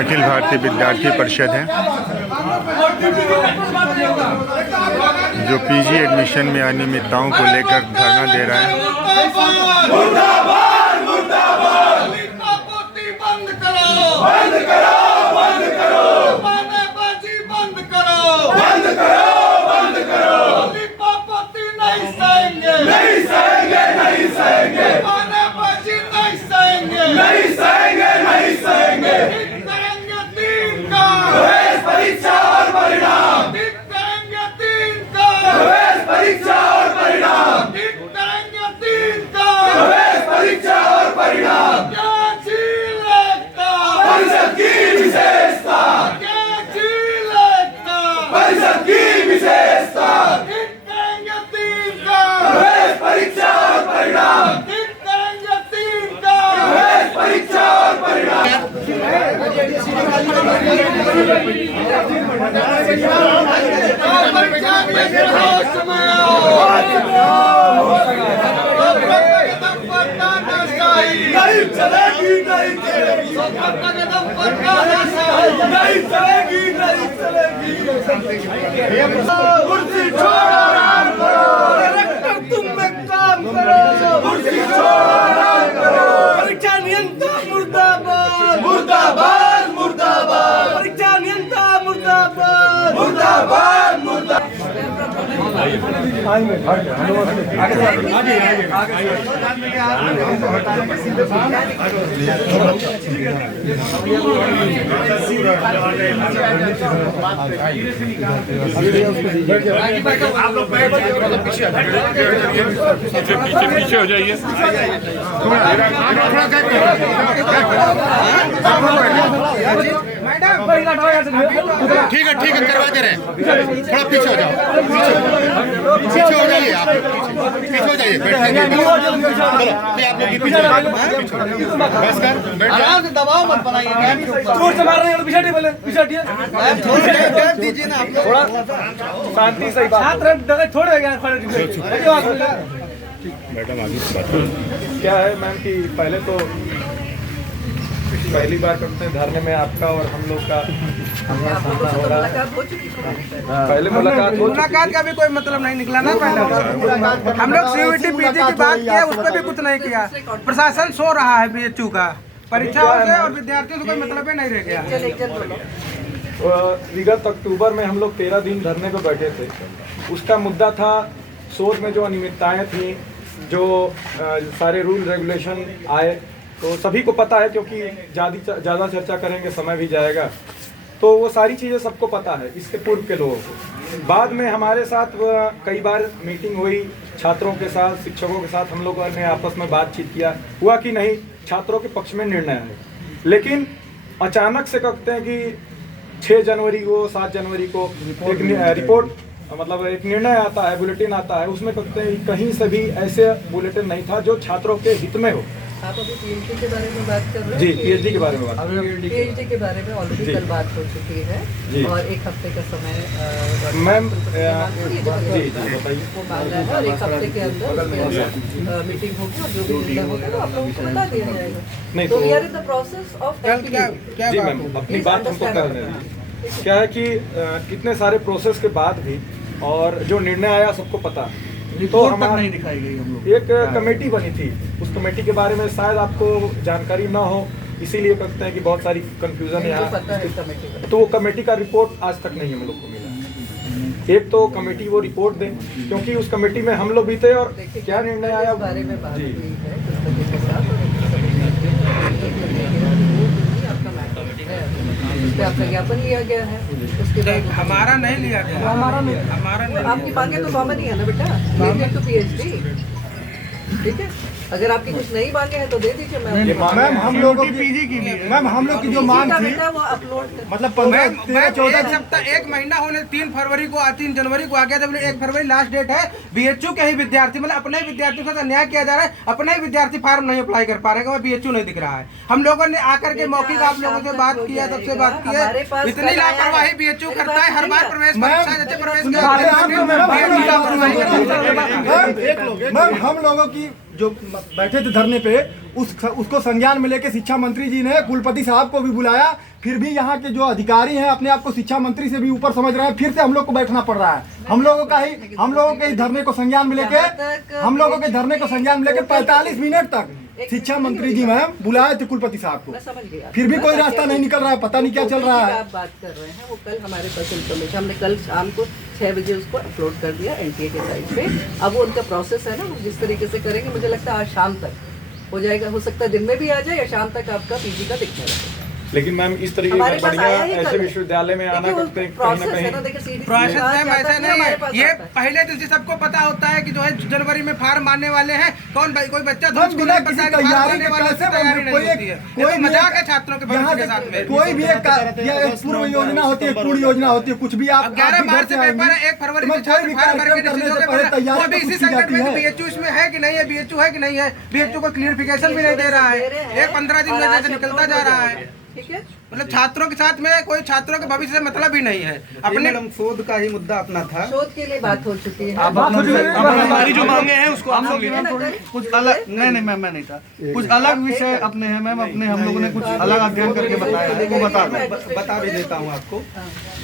अखिल भारतीय विद्यार्थी परिषद है जो पीजी एडमिशन में अनियमितताओं को लेकर धरना दे रहा है। मुर्दाबाद मुर्दाबाद बंद करो बंद करो बंद करो पानाबाजी बंद करो बंद करो बंद करो लिपापोती नहीं सहेंगे नहीं सहेंगे नहीं सहेंगे पानाबाजी नहीं सहेंगे नहीं सहेंगे नहीं सहेंगे करेंगे तीन का प्रवेश परीक्षा और परिणाम करेंगे तीन का प्रवेश परीक्षा और परिणाम करेंगे तीन का प्रवेश परीक्षा और परिणाम परिषद की विशेषता परिषद की विशेषता करेंगे तीन का प्रवेश परीक्षा और परिणाम करेंगे तीन का प्रवेश परीक्षा और परिणाम नहीं चलेगी नहीं चलेगी नहीं चलेगी नहीं चलेगी कुर्सी छोड़ो आराम करो डायरेक्टर तुम में काम करो कुर्सी छोड़ो आराम करो परीक्षा नियंता मुर्दाबाद मुर्दाबाद मुर्दाबाद परीक्षा नियंता मुर्दाबाद मुर्दाबाद मुर्दाबाद पीछे हो जाइए। ठीक है करवा दे रहे हैं। थोड़ा पीछे हो जाओ, पीछे हो जाइए, आप पीछे हो जाइए, बैठ जाइए। चलो आप लोग पीछे बस कर बैठ जाओ, दबाव मत बनाइए, जोर से मार रहे हैं, पीछे टेबल है, पीछे हटिए, दीजिए ना आप थोड़ा शांति से बात छोड़ देंगे मैडम आगे से बात क्या है मैम कि पहले तो पहली बार करते हैं धरने में आपका और हम लोग का हो रहा है। पहले मुलाकात का भी कोई मतलब नहीं निकला ना। पहले हम लोग सीयूईटी पीजी की बात किया, उस पर भी कुछ नहीं किया। प्रशासन सो रहा है बीएचयू का, परीक्षाओं से और विद्यार्थियों से कोई मतलब ही नहीं रह गया। विगत अक्टूबर में हम लोग 13 दिन धरने पर बैठे थे। उसका मुद्दा था शोध में जो अनियमितताएं थी, जो सारे रूल रेगुलेशन आए, तो सभी को पता है क्योंकि ज़्यादा चर्चा करेंगे समय भी जाएगा, तो वो सारी चीज़ें सबको पता है इसके पूर्व के लोगों को। बाद में हमारे साथ कई बार मीटिंग हुई, छात्रों के साथ, शिक्षकों के साथ हम लोगों ने आपस में बातचीत किया, हुआ कि नहीं छात्रों के पक्ष में निर्णय है। लेकिन अचानक से कहते हैं कि 6 जनवरी को 7 जनवरी को एक रिपोर्ट मतलब एक निर्णय आता है, बुलेटिन आता है, उसमें कहते हैं कहीं से भी ऐसे बुलेटिन नहीं था जो छात्रों के हित में हो। आप अभी पीएचडी के बारे में बात कर रहे हैं? जी, पीएचडी के बारे में बात। पीएचडी के बारे में ऑलरेडी कल बात हो चुकी है और 1 हफ्ते का समय मैम जी बताइए वो मांग रहा है और 1 हफ्ते के अंदर मीटिंग होगी और जो भी निर्णय होगा वो आप लोगों को बता दिया जाएगा। नहीं तो we are in the process of जी मैम अपनी बात हमको करने दीजिए। क्या है कि कितने सारे प्रोसेस के बाद भी और जो निर्णय आया सबको पता, तो हमारा नहीं दिखाई गई। हम लोग एक कमेटी बनी थी, उस कमेटी के बारे में शायद आपको जानकारी ना हो, इसीलिए कहते हैं कि बहुत सारी कंफ्यूजन है यहाँ। तो वो कमेटी का रिपोर्ट आज तक नहीं हम लोग को मिला। एक तो कमेटी वो रिपोर्ट दें, क्योंकि उस कमेटी में हम लोग भी थे और क्या निर्णय आया बारे में बात हुई है, आपका ज्ञापन लिया गया है, उसके बाद हमारा नहीं लिया गया। हमारा आपकी मांगे तो कॉमन ही है ना बेटा, पीएचडी, ठीक है। अगर आपकी कुछ नहीं मांगे हैं तो दे दीजिए मैम। मैम हम लोगों की मैम हम लोग की जो मांग थी वो अपलोड मतलब 15, 13, 14 एक सप्ताह 1 महीना होने 3 फरवरी को 3 जनवरी को आ गया था। 1 फरवरी लास्ट डेट है। बीएचयू के ही विद्यार्थी मतलब अपने ही विद्यार्थियों के साथ अन्याय किया जा रहा है। अपने ही विद्यार्थी फार्म नहीं अप्लाई कर पा रहे हैं, बीएचयू नहीं दिख रहा है। हम लोगों ने आकर के मौखिक आप लोगों से बात किया, सबसे बात की है। इतनी लापरवाही बीएचयू करता है हर बार प्रवेश परीक्षा जैसे प्रवेश मैम हम लोगों की जो बैठे थे धरने पे उसको संज्ञान में लेके शिक्षा मंत्री जी ने कुलपति साहब को भी बुलाया। फिर भी यहाँ के जो अधिकारी हैं अपने आप को शिक्षा मंत्री से भी ऊपर समझ रहे हैं। फिर से हम लोग को बैठना पड़ रहा है। हम लोगों के धरने को संज्ञान में लेके 45 मिनट तक शिक्षा मंत्री जी मैम बुलाए थे कुलपति साहब को। फिर भी कोई रास्ता नहीं निकल रहा है, पता नहीं क्या चल रहा है। आप बात कर रहे हैं वो कल हमारे पास इन्फॉर्मेशन, हमने कल शाम को 6 बजे उसको अपलोड कर दिया एनटीए के साइट पे। अब वो उनका प्रोसेस है ना, वो जिस तरीके से करेंगे मुझे लगता है आज शाम तक हो जाएगा। हो सकता है दिन में भी आ जाए या शाम तक आपका पीजी का दिखने लगेगा। लेकिन मैम इस तरीके का बढ़िया ऐसे विश्वविद्यालय में आना करते प्रोसेस मैम ऐसा नहीं है। ये पहले तो सबको पता होता है कि जो है जनवरी में फार्म मारने वाले हैं। कौन भाई कोई बच्चा मजाक है छात्रों के भविष्य के साथ में। कोई भी एक पूर्व योजना होती है, पूर्ण योजना होती है, कुछ भी आप 11 मार्च से पेपर है, 1 फरवरी से छात्र फार्म भर के वो भी इसी संकट में बीएचयू इसमें है कि नहीं है, बीएचयू है कि नहीं है। बीएचयू को क्लियरिफिकेशन भी नहीं दे रहा है। एक 15 दिन में जैसे निकलता जा रहा है। ठीक है, मतलब छात्रों के साथ में कोई छात्रों के भविष्य से मतलब ही नहीं है। अपने शोध का ही मुद्दा अपना था। शोध के लिए बात हो चुकी है। हमारी जो मांगे हैं उसको आप लोग कुछ अलग नहीं मैम, मैं नहीं था, कुछ अलग विषय अपने हैं मैम। अपने हम लोगों ने कुछ अलग अध्ययन करके बताया है, वो बता भी देता हूँ आपको।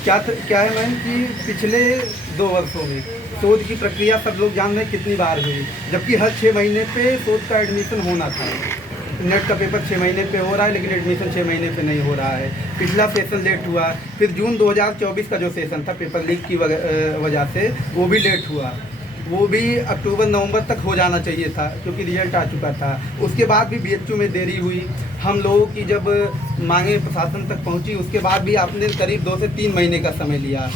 क्या है मैम कि पिछले 2 वर्षों में शोध की प्रक्रिया सब लोग जान रहे हैं कितनी बार हुई, जबकि हर 6 महीने पे शोध का एडमिशन होना था। नेट का पेपर 6 महीने पे हो रहा है, लेकिन एडमिशन 6 महीने पे नहीं हो रहा है। पिछला सेशन लेट हुआ, फिर जून 2024 का जो सेशन था पेपर लीक की वजह से वो भी लेट हुआ। वो भी अक्टूबर नवंबर तक हो जाना चाहिए था क्योंकि रिजल्ट आ चुका था। उसके बाद भी बीएचयू में देरी हुई। हम लोगों की जब मांगे प्रशासन तक पहुंची उसके बाद भी आपने करीब 2 से 3 महीने का समय लिया।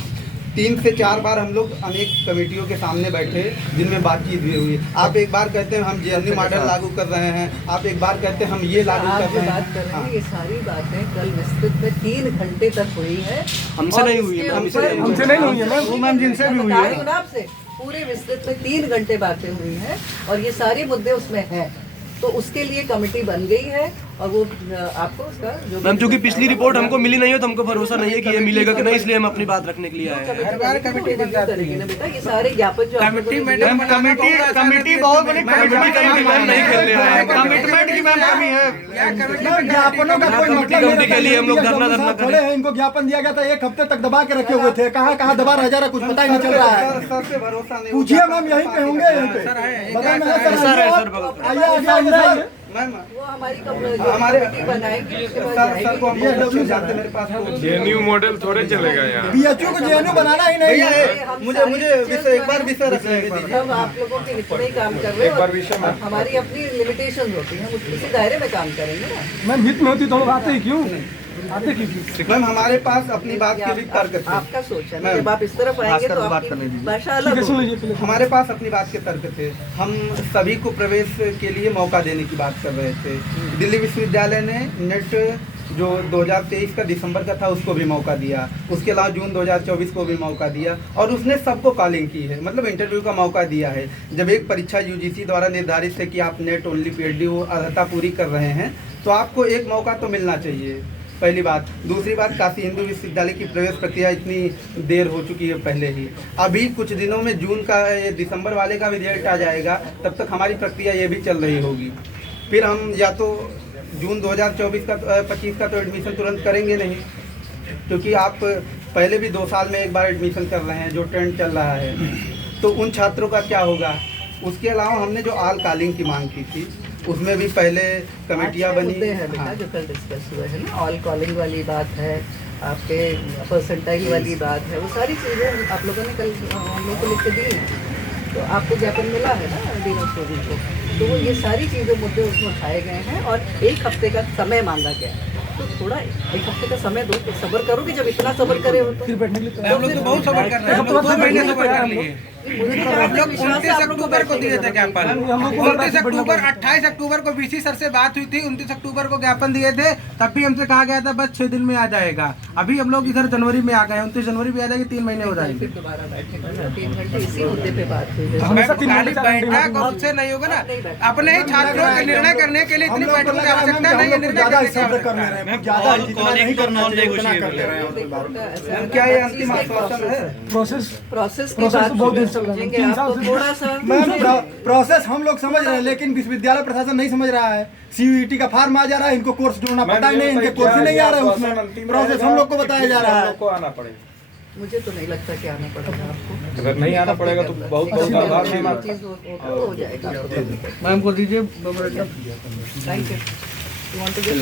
3 से 4 बार हम लोग अनेक कमेटियों के सामने बैठे जिनमें बातचीत भी हुई। आप एक बार कहते हैं हम जेएनयू मॉडल लागू कर रहे हैं, आप एक बार कहते हैं हम ये लागू कर रहे हैं। ये सारी बातें कल विस्तृत में 3 घंटे तक हुई है। हमसे नहीं हुई है, हमसे नहीं हुई है मैम, वो मैम जिनसे भी हुई है आपसे पूरे विस्तृत में 3 घंटे बातें हुई हैं और ये सारे मुद्दे उसमें हैं। तो उसके लिए कमेटी बन गई है और वो आपको उसका जो मैम क्योंकि पिछली रिपोर्ट हमको मिली नहीं है तो हमको भरोसा नहीं है कि ये मिलेगा कि नहीं, इसलिए हम अपनी बात रखने के लिए आए हैं। कमेटी बन जाएगी ना बेटा, ये सारे ज्ञापन जो कमेटी बहुत बड़ी मैम नहीं खेल रहे हैं, कमिटमेंट की मैम कमी है। ज्ञापनों का कोई मतलब कमेटी के लिए हम लोग धरना खड़े हैं। इनको ज्ञापन दिया गया था, 1 हफ्ते तक दबा के रखे हुए थे। कहाँ दबा रह जा रहा कुछ पता ही नहीं चल रहा है। सर पे भरोसा नहीं। पूछिए मैम, यहीं पे होंगे, यहीं पे बगल में है सर। आइए सर। मैम वो हमारी कमेटी बनाएंगे उसके बाद सर को हम लोग जानते, मेरे पास जेएनयू मॉडल थोड़े चलेगा यहाँ। बीएचयू को जेएनयू बनाना ही नहीं है। मुझे विषय एक बार विषय रखने दीजिए। हम आप लोगों के हित में ही काम कर रहे हैं और हमारी अपनी लिमिटेशन होती है, हम उसी दायरे में काम करेंगे ना। मैम हित में होती तो हम आते ही क्यों? मैम हमारे पास अपनी बात के भी तर्क थे। आपका सोच है, जब आप इस तरफ आएंगे तो आपकी भाषा अलग होगी। हमारे पास अपनी बात के तर्क थे। हम सभी को प्रवेश के लिए मौका देने की बात कर रहे थे। दिल्ली विश्वविद्यालय ने नेट जो 2023 का दिसंबर का था उसको भी मौका दिया, उसके अलावा जून 2024 को भी मौका दिया और उसने सबको कॉलिंग की है, मतलब इंटरव्यू का मौका दिया है। जब एक परीक्षा यूजीसी द्वारा निर्धारित है कि आप नेट ओनली पीएचडी वो अर्हता पूरी कर रहे हैं तो आपको एक मौका तो मिलना चाहिए, पहली बात। दूसरी बात, काशी हिंदू विश्वविद्यालय की प्रवेश प्रक्रिया इतनी देर हो चुकी है पहले ही। अभी कुछ दिनों में जून का दिसंबर वाले का भी रिजल्ट आ जाएगा, तब तक हमारी प्रक्रिया ये भी चल रही होगी। फिर हम या तो जून 2024 का 25 का तो एडमिशन तुरंत करेंगे नहीं, क्योंकि आप पहले भी 2 साल में एक बार एडमिशन कर रहे हैं जो ट्रेंड चल रहा है, तो उन छात्रों का क्या होगा। उसके अलावा हमने जो आलकालीन की मांग की थी उसमें भी पहले कमेटियाँ बनी है बेटा, जो कल डिस्कस हुए हैं ना, ऑल कॉलिंग वाली बात है, आपके परसेंटाइल वाली बात है, वो सारी चीज़ें आप लोगों ने कल हम लोग को लिख के दी हैं। तो आपको ज्ञापन मिला है ना डीन ऑफ स्टोरी को, तो वो ये सारी चीज़ें मुद्दे उसमें उठाए गए हैं और 1 हफ्ते का समय मांगा गया है। तो थोड़ा 1 हफ्ते का समय दो, तो सब्र करो कि जब इतना सब्र करे हो तो हम लोग तो बहुत सब्र कर रहे हैं, 2 महीने सब्र कर लिए। हम लोग 29 अक्टूबर को दिए थे ज्ञापन, 29 अक्टूबर, 28 अक्टूबर को बीसी सर से बात हुई थी, 29 अक्टूबर को ज्ञापन दिए थे, तब भी हमसे कहा गया था बस 6 दिन में आ जाएगा। अभी हम लोग इधर जनवरी में आ गए, 29 जनवरी में आ जाएगी, 3 महीने हो जाएंगे। फिर दोबारा बैठेगा, 3 घंटे इसी मुद्दे पे बात हुई है। खाली बैठक और उससे नहीं होगा ना, अपने ही छात्रों के निर्णय करने के लिए इतनी बैठकों की आवश्यकता नहीं है। निर्णय ज्यादा करने की सब्र कर ले रहे हैं, ज्यादा जितना नहीं करना चाहिए उतना कर ले रहे हैं। क्या ये अंतिम आश्वासन है? प्रोसेस की बात बहुत देर चल रही है, आपको थोड़ा सा मैम प्रोसेस हम लोग समझ रहे हैं, लेकिन विश्वविद्यालय प्रशासन नहीं समझ रहा है। सीयूईटी का फार्म आ जा रहा है, इनको कोर्स जोड़ना पता ही नहीं, इनके कोर्स ही नहीं आ रहा है, उसमें प्रोसेस हम लोग को बताया जा रहा है। को आना पड़ेगा। मुझे तो नहीं लगता कि आना पड़ेगा आपको। अगर नहीं आना पड़ेगा तो बहुत बहुत आभार मैम आपका। चीज हो जाएगा। मैम को दीजिए। Thank you. You want to give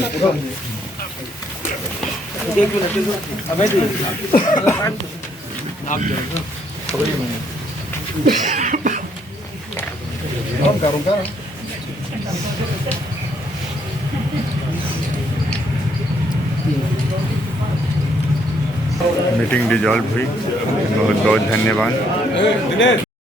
meeting dissolve हुई। बहुत बहुत धन्यवाद।